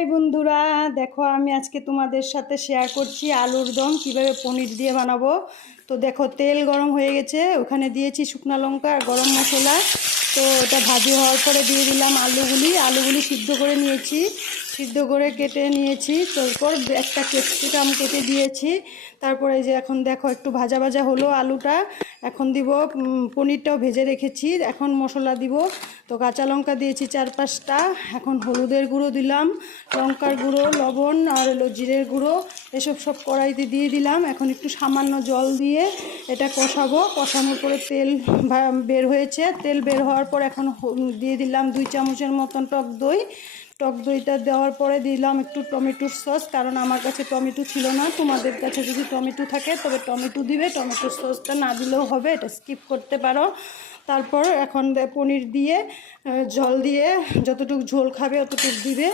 High বন্ধুরা, দেখো আমি আজকে তোমাদের সাথে শেয়ার করছি আলুর দম কিভাবে পনির দিয়ে বানাবো। তো দেখো তেল গরম হয়ে গেছে, ওখানে দিয়েছি শুকনো লঙ্কা আর গরম মশলা। তো এটা ভাজি হওয়ার পরে দিয়ে দিলাম আলুগুলি সিদ্ধ করে নিয়েছি, সিদ্ধ করে কেটে নিয়েছি। তারপর একটা ক্যাপসিকাম কেটে দিয়েছি। তারপরে যে এখন দেখো একটু ভাজা ভাজা হলো আলুটা, এখন দিব পনিরটাও ভেজে রেখেছি, এখন মশলা দিব। তো কাঁচা লঙ্কা দিয়েছি 4-5টা, এখন হলুদের গুঁড়ো দিলাম, লঙ্কার গুঁড়ো, লবণ আর হলো জিরের গুঁড়ো, এসব সব কড়াইতে দিয়ে দিলাম। এখন একটু সামান্য জল দিয়ে এটা কষাবো। কষানোর পরে তেল বের হয়েছে, তেল বের হওয়ার পর এখন দিয়ে দিলাম 2 চামচের মতন টক দই। টক দইটা দেওয়ার পরে দিলাম একটু টমেটোর সস, কারণ আমার কাছে টমেটো ছিল না। তোমাদের কাছে যদি টমেটো থাকে তবে টমেটো দিবে, টমেটোর সসটা না দিলেও হবে, এটা স্কিপ করতে পারো। তারপর এখন পনির দিয়ে জল দিয়ে যতটুকু ঝোল খাবে অতটুকু দিবে।